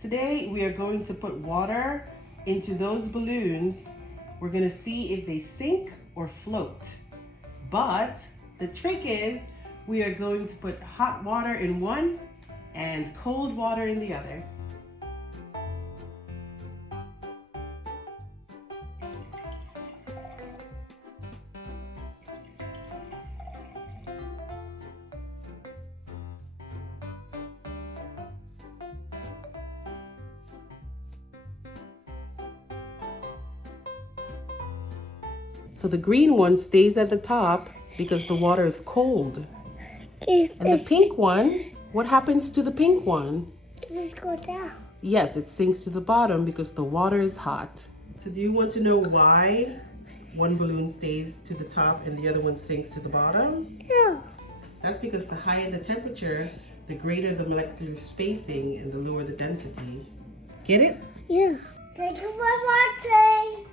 Today we are going to put water into those balloons. We're going to see if they sink or float. But the trick is we are going to put hot water in one and cold water in the other. So the green one stays at the top because the water is cold. And the pink one, what happens to the pink one? It just goes down. Yes, it sinks to the bottom because the water is hot. So do you want to know why one balloon stays to the top and the other one sinks to the bottom? No. That's because the higher the temperature, the greater the molecular spacing and the lower the density. Get it? Yeah. Thank you for watching.